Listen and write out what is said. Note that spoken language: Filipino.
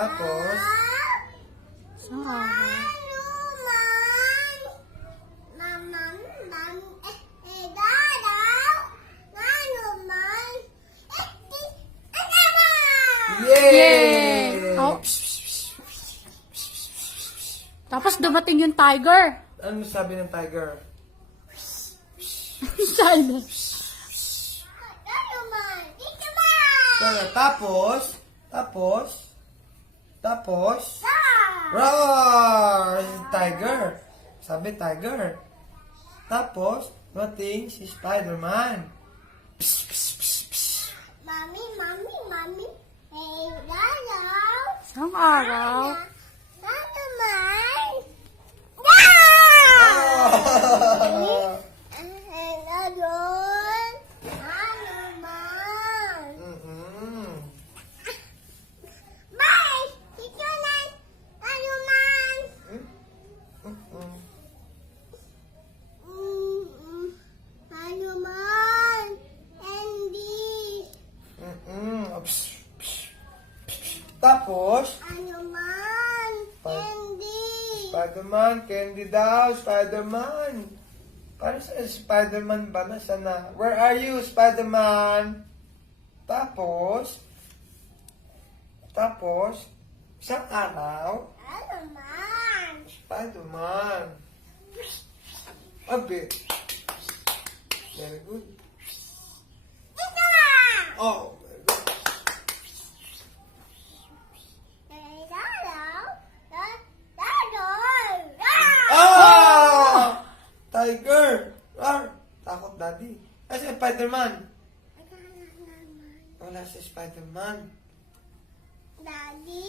Tapos, Isang araw. yay! Oh. Tapos dumating yung tiger. Ano sabi ng tiger? Saan? Tapos, roar! Tiger. Sabi tiger. Tapos, dumating si Spider-Man. Mami. Hey, Dadaw. Isang araw. Naman. Mm-mm. Bye! Ito na. Anuman. Mm-mm. Anuman. Andy. Mm-mm. Tapos, Anuman. Andy. Spider-Man, candy daw, Spider-Man. Paano sa Spider-Man ba? Nasaan na? Where are you, Spider-Man? Tapos, isang araw, Anuman. Spider-Man. Abi. Very good. Ito na. Oh, very good. Hey, Dadaw. Dadaw. Ah! Tiger! Rar! Takot, Daddy. Kasi Spider-Man. Wala si Spider-Man. Daddy.